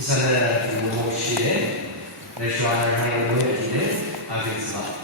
이사는 모시에 레슈아를 하는 모여지를 하겠습니다.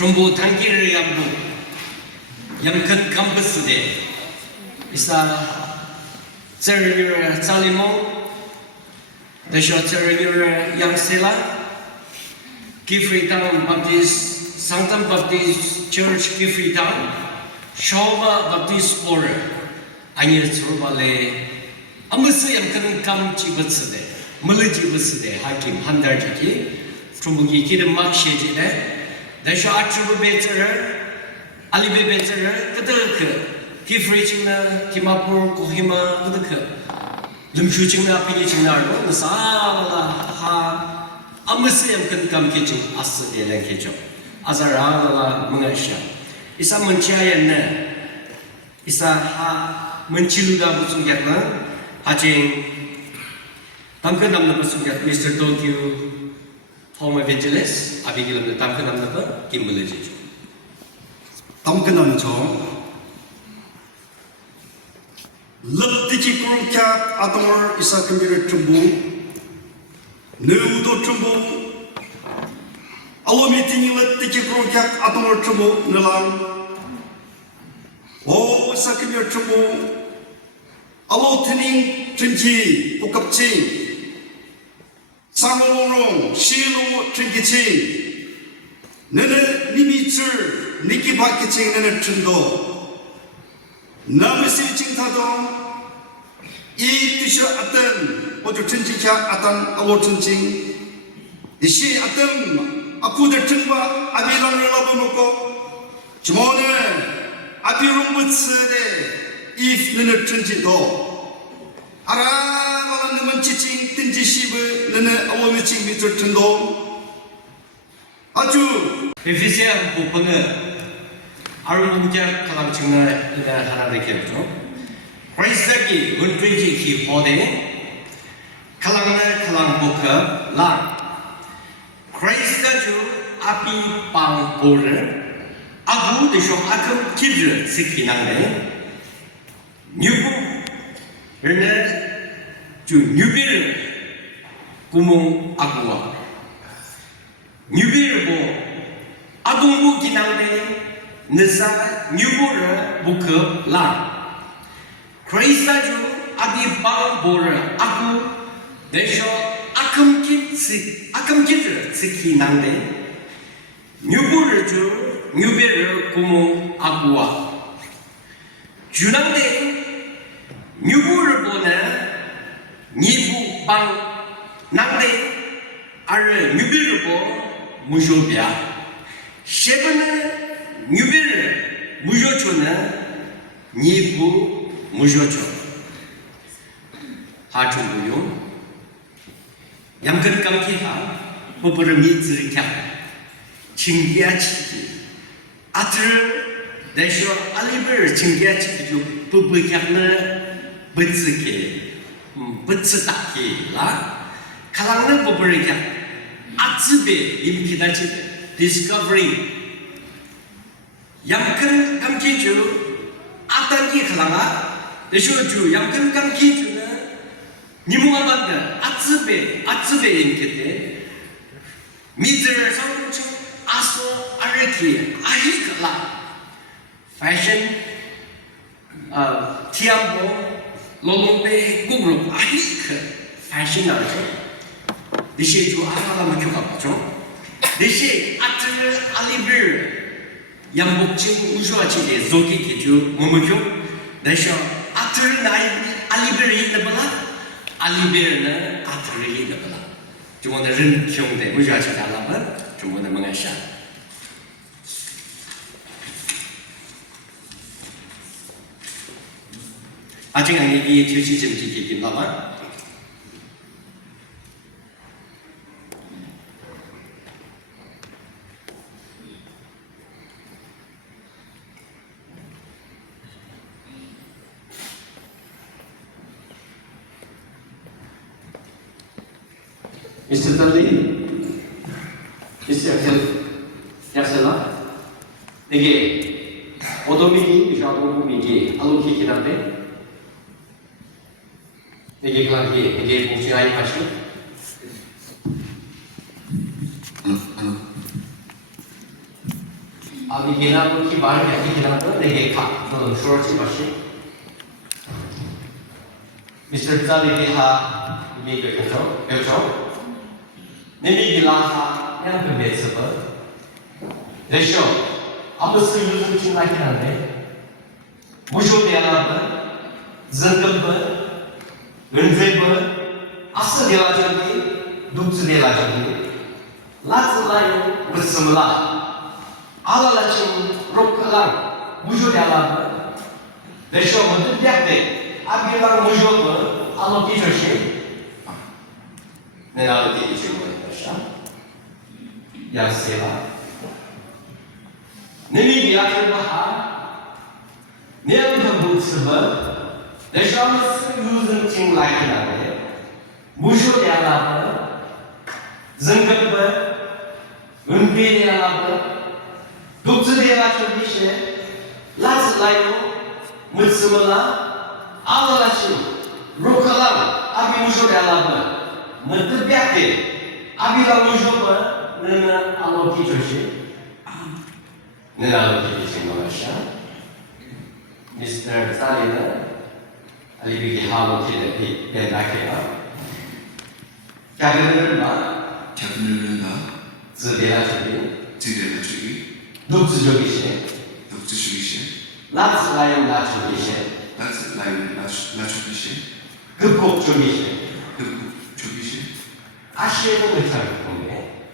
전부 단기를 양부 양큰 캠퍼스대 이사 Tsalimong 대쇼 Yangsela Freetown Baptist Sanctum Baptist Church Freetown Showuba Baptist Borü 아니 저발에 아무스 양큰 감 집었으대 물리 집었으대 하kim 한 달 지기 전부기 기름 막 시지대 대쇼 아트부 베트를 알리베 베트를 그득 기프리칭나 기마포 고히마 그득 름슈칭나 아피니칭나 알고 나사라 하 아무스 양큰 감 기증 아스 대랭 기죠 아자라라 뭉아샤 이사 문치아였네 이사 하 문치루다 부승겼나 아징 담그 남는 부승겼 미스터 도큐 Home Evangelist, abigilam na tamkan nam na ba? Kimbali jeju. Tamkan nam cho. Lapti ki kurum kya atamar isa kambira trumbu. Neudo trumbu. Alo meeting lapti ki kurum kya atamar trumbu nilang. O isa kambira trumbu. Alo tening trunji ukapching. 상호롱 시로 튕기치 너는 니미출 니키 바퀴치 너는 춘도 남의 칭타도 이 뜻이 어떤 어주 튼지캬 어떤 알로 튼징 이시 어떤 아쿠들 튼바 아비랑을 러버놓고 주머니 아비롱 붙으되 이 너는 튼지도 알아 너는 지칭 뜬지 시브 너는 어머니 칭 밑을 튼도 아주 에피시아 부분은 아르문자 가람 증나 이나 하나를 기억죠. 그리스도기 은퇴지 기호대 칼랑나 칼랑보카 라 그리스도주 아비 방보를 아부 대쇼 아금 기르 시키나네 뉴부 르네 주 뉴비를 구멍 아구와 뉴비를 보 아동부 기낭대 느사 뉴보를 부크 라 크레이사주 아디방 보를 아구 대쇼 아금기를 스키낭대 뉴보를 주 뉴비를 구멍 아구와 주낭대 뉴보를 보는 니부 방 낭대 아르 뉴비를 보 무쇼비아 셰브는 뉴비를 무쇼초는 니부 무쇼초 하중부용 양근 감기하 호불을 미즈르캬 칭기아치기 아트를 대쇼 알리베르 칭기아치기 부부캬는 버츠케 버츠다키라 칼랑는 부부르캬 아츠베 임피다치 discovering 양큰 기주 아따기 클랑아 대쇼주 양근감 기주는 니모아반다 아츠베 인케데 미들 성공충 아소 아르키 아히클라 패션 티암보 로롱베 꾸그로 아히크 패션 알죠? 대시주 아라라마 교가죠? 대시 아트를 알리베르 양복진 우주아치게 조기 기주 뭐뭐죠? 대시 아트를 알리베르 있나봐라 알리베르는 아트를 있나봐라 중원의 른경대 우주아치 달라면 중원의 멍하샤 아직 안내비의 뒤지점 지키긴 나만 Mr. Tsalimong, Mr. Yangsela, 이게 오도미기 비샤도미기 알로키키란데 이게 그랑기 이게 무슨 아이 파시? 아비기나도 기말이 아비기나도 이게 각 쇼르치 파시. Mr. Tsalimong ha 이게 그렇죠? 내미기라하 양금에서는 대쇼 아무스 유즘 중나긴 한데 무쇼대하는 전금은 은재분 아스대라저기 눕스대라저기 라츠라요 무스물라 알라라친 로컬랑 무쇼대하는 대쇼 먼저 대학대 아비랑 무쇼분 알로기조시 내가 어디 지금 Yangsela Nemi Yangsela Neam Butsuma The Shamus using Ting like another Musho Yalaba Zengaba Unbi Yalaba Duktu Yalacho Lats Layo Mutsumala Alalachu Rukalam Abi Musho Yalaba Mutabiate 아비가 무쇼가 너는 알로키 조시 너는 알로키 조시 뭐하셔? 미스터 사리는 알리비기 하로키를 변다케가 작은을 봐 즈데라 저기 눕즈족이시 라츠라이온 라초기시 급곡족이시 아시에는 왜 참을 건데?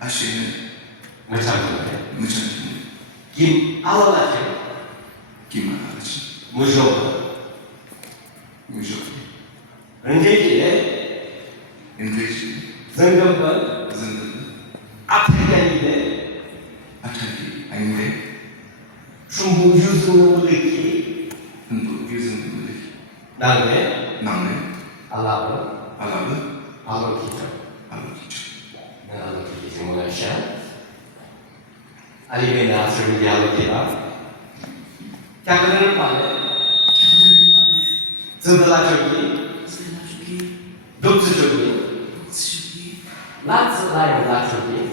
아시에는 왜 참을 건데? 무천천히 김알라라치 김알라라치 무쇼 은퇴지에 엔드레이지 성경은 무슨 앞태기인데 아타기 아닌데 충북 유승의 무대기 유승 무대 나네 알라브 알라브 알로키죠 내가 알로키지 뭐하셔? 아니면 나스르기 알로키가 작은을 빠네 즈들라 저기 눕즈 저기 라츠라이온 라초기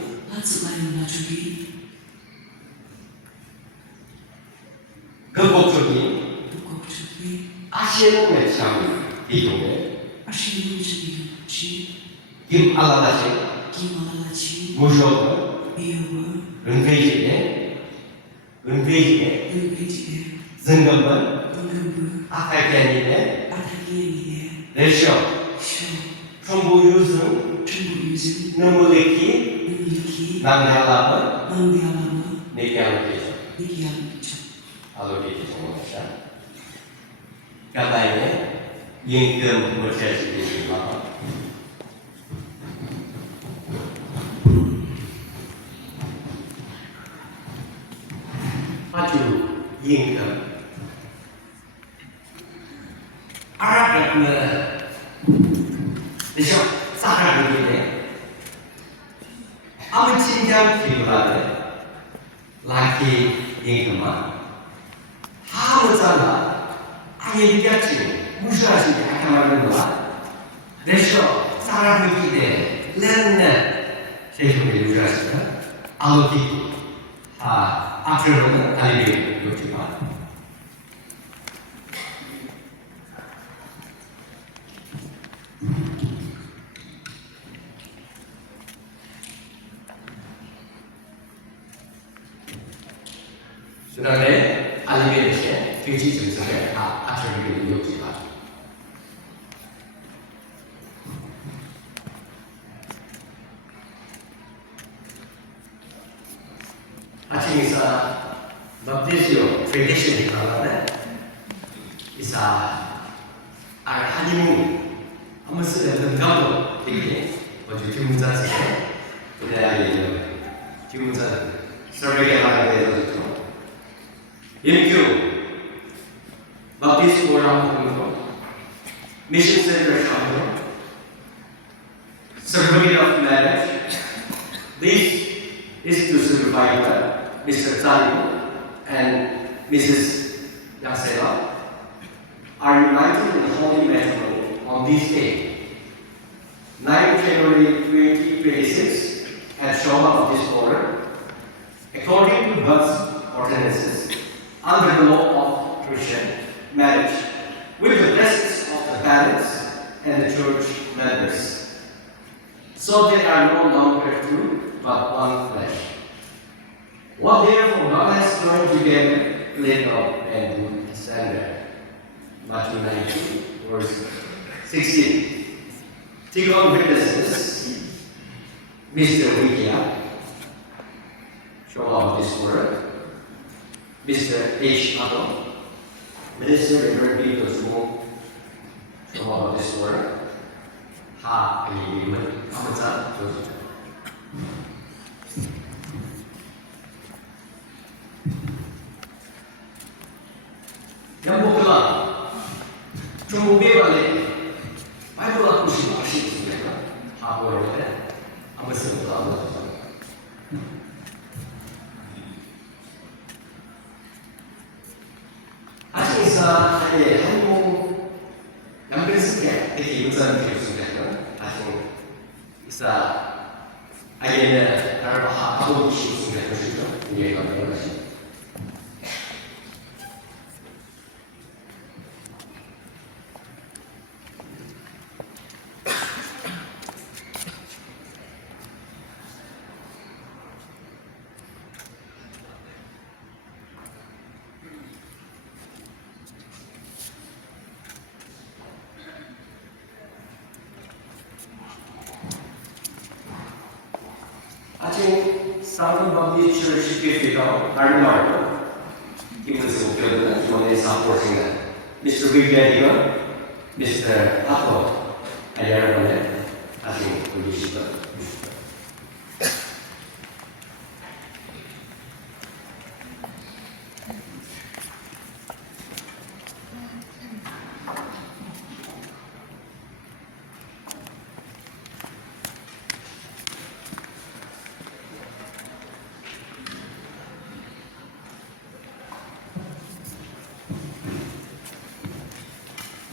급곡 저기 아시에는 왜 참 이동해 김알라라치 무쇼가 은퇴지에 증금은 아타기아니데 내쇼 충북 유승 너무레키 남대알라은 내게 알로키죠 알로키지 정말이야 까다이네 임금 못해주기지만 아주 임금 알아봤네 대쇼 사람이네 아무 진정 기분하네 laki yang kemana? Harus ada ayat dikasih musuh sih akan berdoa. Desho sarang kita lena saya cuma musuh sih. Aloti akhirnya kali ini berjumpa. 그다음에 알리베르시의 돼지 증상을 아트리뷰를 이용합니다. 아침 isa baptisyo tradition 이라는 isa 하니문 아무스 등가도 되게 먼저 주문자세 그다음에 주문자 서베게 하는 데서 Inquire, Baptist Forum, Mission Center Showuba, Certificate of Marriage. This is to certify Mr. Tsalimong and Mrs. Yangsela are united in holy matrimony on this day, 9 January 2026, at Showuba of this Borü, according to God's ordinances. Under the law of Christian marriage, with the blessings of the parents and the church members. So they are no longer two, but one flesh. What therefore God has joined together, let no man put asunder. Matthew 19, verse 16. Take on witnesses, Mr. Wikia, show of this word. Mr. H. Adam, Minister Reverend Peter Tsalimong, from this word, agreement, Hamza, Joseph. Yang bukan cuma balik, baru aku sih masih sebenarnya, apa yang ada, apa sebetulnya. 아직 있어, 한국 남편 스케 이렇게 인사는 드릴 수 있겠다. 아직 있어, 아예는 나를 하고 계실 수 있는 것이죠. 이해가 되는 것이. 아직 Southern Baptist Church 기회가 다른 말고 이분에서 목표는 이번에 사포팅은 Mr. Vivian, Mr. Pato, 여러분의 아직 보이시죠?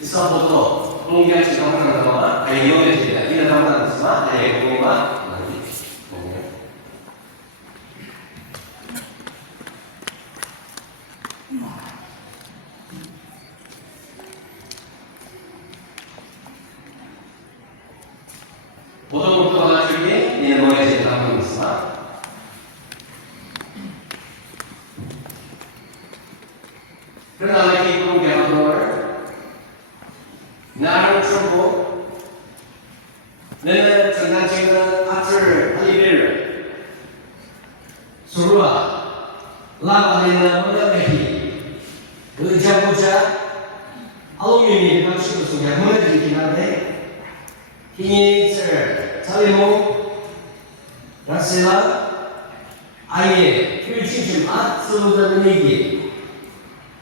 이사부터 공개하지 않는 거나 아예 이용해지다 이런 상황은 있지만 아예 공개가 보통 목표가 중에 이용해지는 상황은 있지만 그러나 이렇게 공개하는 걸 나를 주고 너는 전단지는 아틀 할리베르 소루아 라바네나 모야메히 의자보자 알루미늄이 감시고 속에 무너지긴 한데 히니츠 살리몽 야ngsela 아예 필칭심 아스보다는 얘기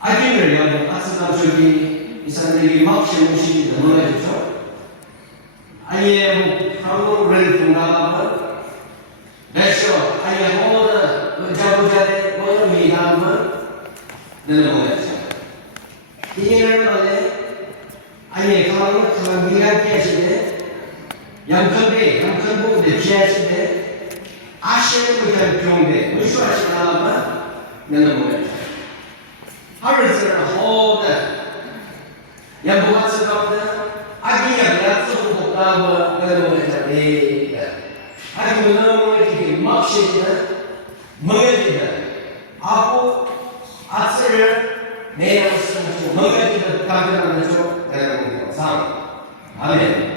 아기를 위한 아스감적이 이 사람들이 막시 음식이 너무나겠죠? 아예 프랑스를 공감하면 내쇼 아예 호모는 자부자의 뭐야 미남은 너는 뭐였죠? 이게는 말에 아니 가면 미간 깨시네 양컨대 피하시네 아시는 분들 병대 무시하시나마 너는 뭐였죠? 하루를 호다 양보가 쓰거든 아기야 약속을 못하고 너는 뭐였죠? 아기 너는 이렇게 막시는 먹여지는 아부 아스를 내가 쓰고 먹여지는 가져가는 쪽 내가 영상 아멘.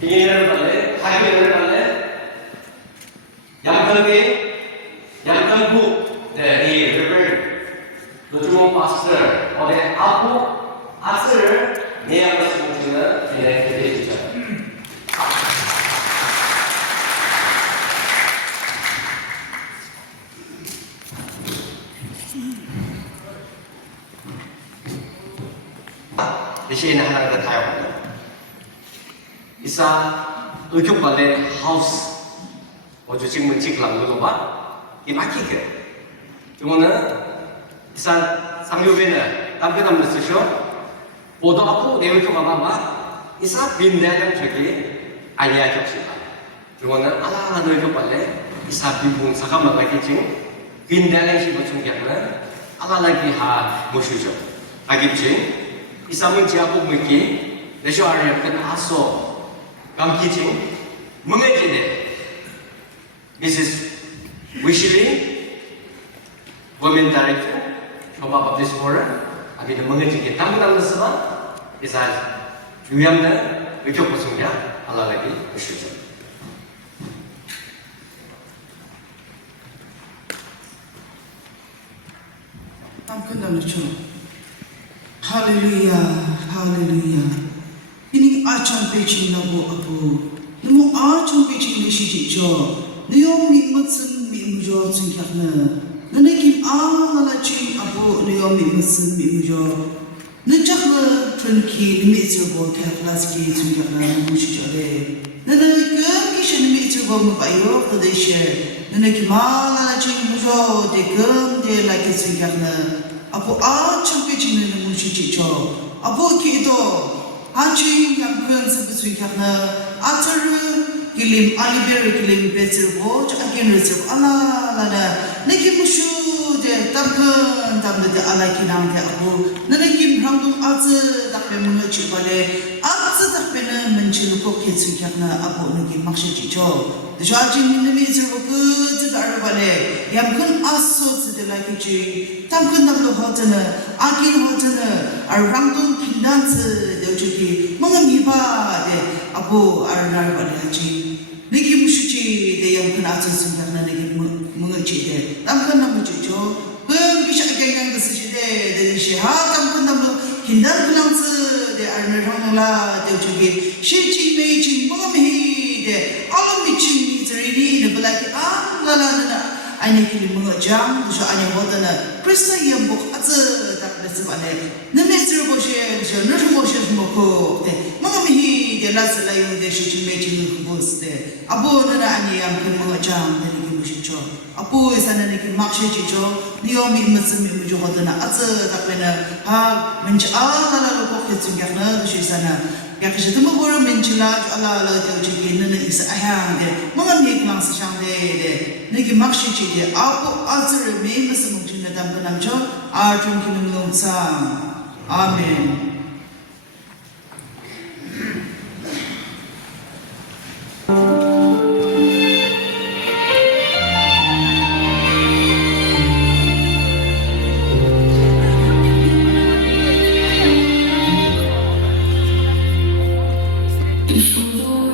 비행을 갈래? 하이웨이를 갈래? 양평북 이 river 도주몽 파스터 어디 아부 아스를 내양을 쓰는 진행 기대해주죠. 대신 하나 더 다요. 이사 의교발레 하우스 어주 지금은 직랑으로 봐. 이 막히게. 이거는 이사 상류배는 남편함을 쓰셔. 보도하고 내용표가 봐. 이사 빈대량 저기 아니야 적시다. 이거는 알아 의교발레 이사 빈봉 사과만 가기징 빈대량 시도 중계하는 알아라기 하 모시죠. 아깁징 이사 문지하고 물기 내셔아를 그 아소 감기징 멍해지네. Mrs. Wishili, Women Director, Showuba of this forum, 아기 멍해지게 당분간 쓰나 이사 중요한 의견 보충이야 알아라기 모시죠. 끝나죠. 할렐루야, 할렐루야. 이니 아참 배치나고 아부, 너무 아참 배치 내시지죠. 너요 미무슨 미무죠 증격나. 너네 김 아라치 아부 너요 미무슨 미무죠. 너작나 트런키 미미츠고 캐플라스키 증격나 무시죠래. 너네 금기신 미츠고 뭐가요? 그대시. 너네 김 아라치 무죠. 대금대 라이크 증격나. 아부 아참 배치는 무시지죠. 아부 기도 아치 양큰 스부스위카나 아처르 길림 알리베르 길림 베스르고 자기르스 알라라나 네기무슈데 담큰 담데 알라키나데 아부 네기 브랑동 아즈 답베 문어치 발레 아즈 답베는 문치누고 케츠키나 아부 네기 막시지죠. 저아진 니미즈고 그 알바레 양큰 아소스데 라이키지 담큰 담도 허트는 아긴 허트는 알랑동 킨단스 저기 뭔가 미바데 아부 알날바레지 네기 무시지 대양 아즈스나 네기 멍어지데 담큰 남무지죠. 그 비샤갱gang 드시데 대시 하담큰 남도 킨단 클랑스 데 알날하노라 저기 실치 메이지 뭔가 미데 알미치 이즈리니 네블라키 라라나 아니끼리 멍어장 저 아니 뭐더나 크리스타 예복 아즈 답레스바네 네메스르 보시에 저 너르 보시에 뭐고 데 멍어미 데라슬라요 데시 메이지 그보스데 아보나 아니 양큰 멍어장 데리기 무시죠. 아보 에사는 이렇게 막시지죠. 니오미 무슨 미무죠 하더나 아즈 답레나 아 menci ala ko ketsungyakna dushisana yakisha tumo boro menchila ala teuchiki nana isa ayang mga miklang sa siyang de nigi makshichi de apo azur me masamukchin na dampanamcho arjun kinumlong sa amen. Before